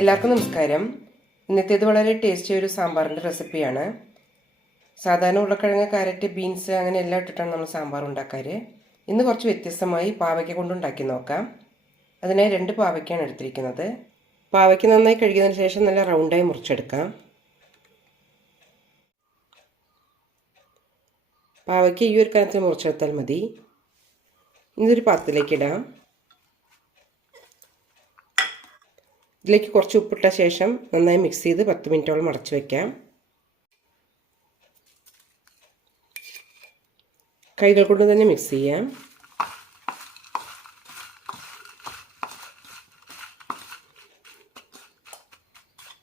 എല്ലാവർക്കും നമസ്കാരം. ഇന്നത്തേത് വളരെ ടേസ്റ്റി ഒരു സാമ്പാറിൻ്റെ റെസിപ്പിയാണ്. സാധാരണ ഉരുളക്കിഴങ്ങ്, കാരറ്റ്, ബീൻസ് അങ്ങനെ എല്ലാം ഇട്ടിട്ടാണ് നമ്മൾ സാമ്പാർ ഉണ്ടാക്കാറ്. ഇന്ന് കുറച്ച് വ്യത്യസ്തമായി പാവയ്ക്ക കൊണ്ടുണ്ടാക്കി നോക്കാം. അതിനായി 2 പാവയ്ക്കാണ് എടുത്തിരിക്കുന്നത്. പാവയ്ക്ക നന്നായി കഴുകിയതിന് ശേഷം നല്ല റൗണ്ടായി മുറിച്ചെടുക്കാം. പാവയ്ക്ക ഈ ഒരു കനത്തിൽ മുറിച്ചെടുത്താൽ മതി. ഇതൊരു പാത്രത്തിലേക്ക് ഇടാം. ഇതിലേക്ക് കുറച്ച് ഉപ്പിട്ട ശേഷം നന്നായി മിക്സ് ചെയ്ത് 10 മിനിറ്റോളം അടച്ചു വയ്ക്കാം. കൈകൾ കൊണ്ട് തന്നെ മിക്സ് ചെയ്യാം.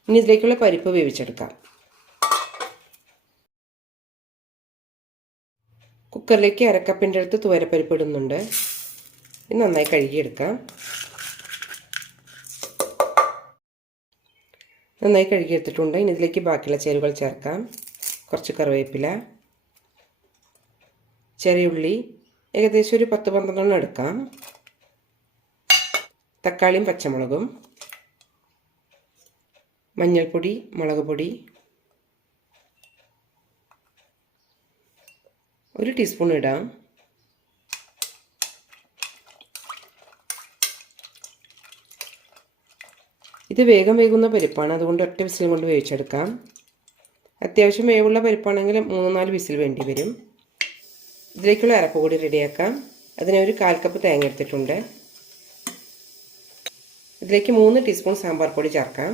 ഇനി ഇതിലേക്കുള്ള പരിപ്പ് വേവിച്ചെടുക്കാം. കുക്കറിലേക്ക് അരക്കപ്പിൻ്റെ അടുത്ത് തുവരപ്പരിപ്പ് ഇടുന്നുണ്ട്. ഇത് നന്നായി കഴുകിയെടുക്കാം. നന്നായി കഴുകിയെടുത്തിട്ടുണ്ട്. ഇനി ഇതിലേക്ക് ബാക്കിയുള്ള ചേരുവകൾ ചേർക്കാം. കുറച്ച് കറിവേപ്പില, ചെറിയ ഉള്ളി ഏകദേശം ഒരു 10-12 എടുക്കാം, തക്കാളിയും പച്ചമുളകും, മഞ്ഞൾപ്പൊടി, മുളക് പൊടി, 1 ടീസ്പൂൺ ഇടാം. ഇത് വേഗം വേകുന്ന പരിപ്പാണ്, അതുകൊണ്ട് ഒറ്റ വിസിൽ കൊണ്ട് വേവിച്ചെടുക്കാം. അത്യാവശ്യം വേവുള്ള പരിപ്പാണെങ്കിൽ 3-4 വിസിൽ വേണ്ടി വരും. ഇതിലേക്കുള്ള അരപ്പ് കൂടി റെഡിയാക്കാം. അതിന് ഒരു 1/4 കപ്പ് തേങ്ങ എടുത്തിട്ടുണ്ട്. ഇതിലേക്ക് 3 ടീസ്പൂൺ സാമ്പാർ പൊടി ചേർക്കാം.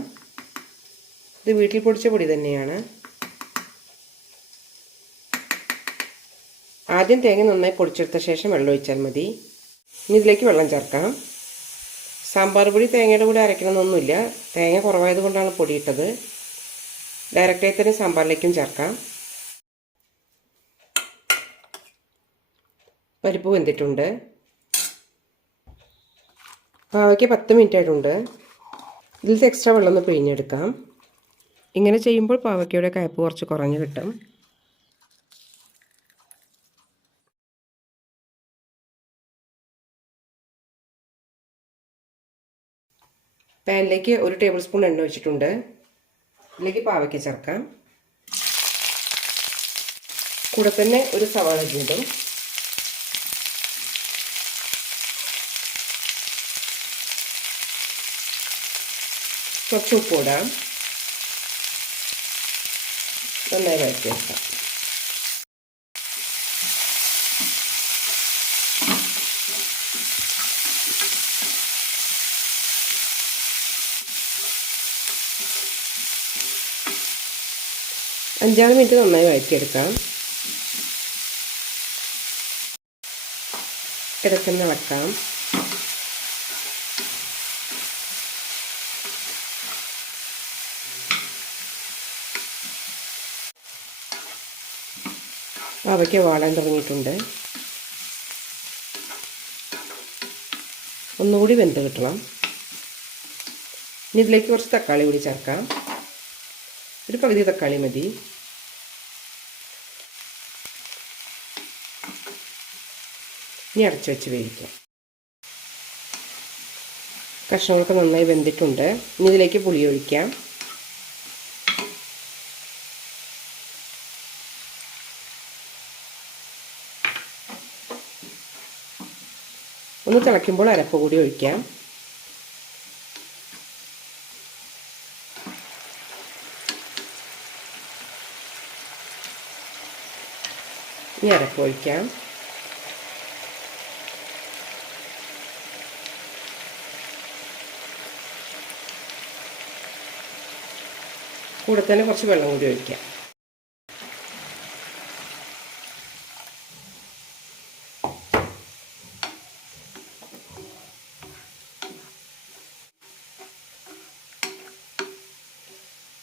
ഇത് വീട്ടിൽ പൊടിച്ച പൊടി തന്നെയാണ്. ആദ്യം തേങ്ങ നന്നായി പൊടിച്ചെടുത്ത ശേഷം വെള്ളം ഒഴിച്ചാൽ മതി. ഇനി ഇതിലേക്ക് വെള്ളം ചേർക്കാം. സാമ്പാർ പൊടി തേങ്ങയുടെ കൂടെ അരയ്ക്കണമെന്നൊന്നുമില്ല. തേങ്ങ കുറവായത് കൊണ്ടാണ് പൊടിയിട്ടത്. ഡയറക്റ്റായി തന്നെ സാമ്പാറിലേക്കും ചേർക്കാം. പരിപ്പ് വെന്തിട്ടുണ്ട്. പാവയ്ക്ക് 10 മിനിറ്റ് ആയിട്ടുണ്ട്. ഇതിലത്തെ എക്സ്ട്രാ വെള്ളം ഒന്ന് പിഴിഞ്ഞെടുക്കാം. ഇങ്ങനെ ചെയ്യുമ്പോൾ പാവയ്ക്കയുടെ കയ്പ്പ് കുറച്ച് കുറഞ്ഞ് കിട്ടും. പാനിലേക്ക് 1 ടേബിൾ സ്പൂൺ എണ്ണ ഒഴിച്ചിട്ടുണ്ട്. ഇതിലേക്ക് പാവയ്ക്ക ചേർക്കാം. കൂടെ തന്നെ ഒരു സവാള ഇടും. കുറച്ച് ഉപ്പ് ഇടാം. നന്നായി വഴറ്റി വെക്കാം. അഞ്ചാറ് മിനിറ്റ് നന്നായി വഴറ്റിയെടുക്കാം. ഇടയ്ക്കൊന്ന് ഇളക്കാം. പാവയ്ക്ക വാടാൻ തുടങ്ങിയിട്ടുണ്ട്. ഒന്നുകൂടി വെന്ത് കിട്ടണം. ഇനി ഇതിലേക്ക് കുറച്ച് തക്കാളി കൂടി ചേർക്കാം. ഒരു പകുതി തക്കാളി മതി. ഇനി അടച്ചു വെച്ച് വേവിക്കാം. കഷ്ണങ്ങളൊക്കെ നന്നായി വെന്തിട്ടുണ്ട്. ഇനി ഇതിലേക്ക് പുളി ഒഴിക്കാം. ഒന്ന് തിളയ്ക്കുമ്പോൾ അരപ്പ് കൂടി ഒഴിക്കാം. ഇനി അരപ്പ് ഒഴിക്കാം. കൂടെ തന്നെ കുറച്ച് വെള്ളം കൂടി ഒഴിക്കാം.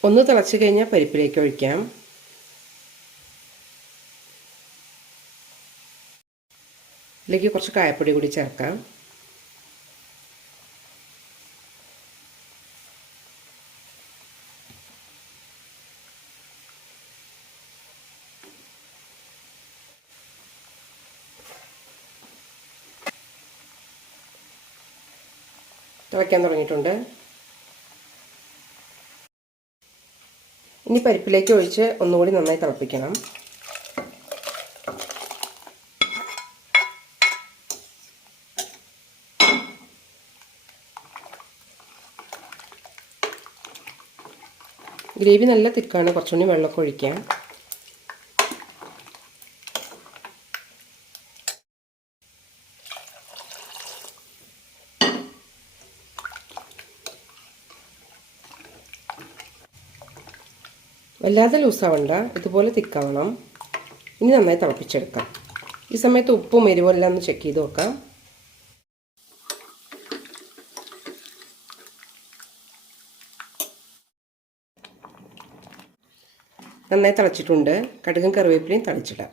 ഒന്ന് തിളച്ച് കഴിഞ്ഞാൽ പരിപ്പിലേക്ക് ഒഴിക്കാം. ഇതിലേക്ക് കുറച്ച് കായപ്പൊടി കൂടി ചേർക്കാം. തിളയ്ക്കാൻ തുടങ്ങിയിട്ടുണ്ട്. ഇനി പരിപ്പിലേക്ക് ഒഴിച്ച് ഒന്നുകൂടി നന്നായി തിളപ്പിക്കണം. ഗ്രേവി നല്ല തിക്കാണ്, കുറച്ചുകൂടി വെള്ളമൊക്കെ ഒഴിക്കാം. വല്ലാതെ ലൂസാവണ്ട, ഇതുപോലെ തിക്കാവണം. ഇനി നന്നായി തിളപ്പിച്ചെടുക്കാം. ഈ സമയത്ത് ഉപ്പും എരിവും എല്ലാം ഒന്ന് ചെക്ക് ചെയ്ത് നോക്കാം. നന്നായി തിളച്ചിട്ടുണ്ട്. കടുകും കറിവേപ്പിലയും തളിച്ചിടാം.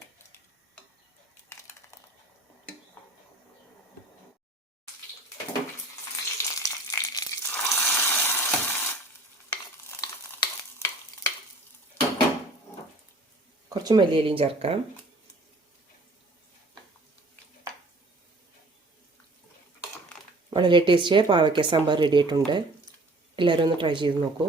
കുറച്ച് മല്ലിയിലയും ചേർക്കാം. വളരെ ടേസ്റ്റിയായ പാവയ്ക്ക സാമ്പാർ റെഡി ആയിട്ടുണ്ട്. എല്ലാവരും ഒന്ന് ട്രൈ ചെയ്ത് നോക്കൂ.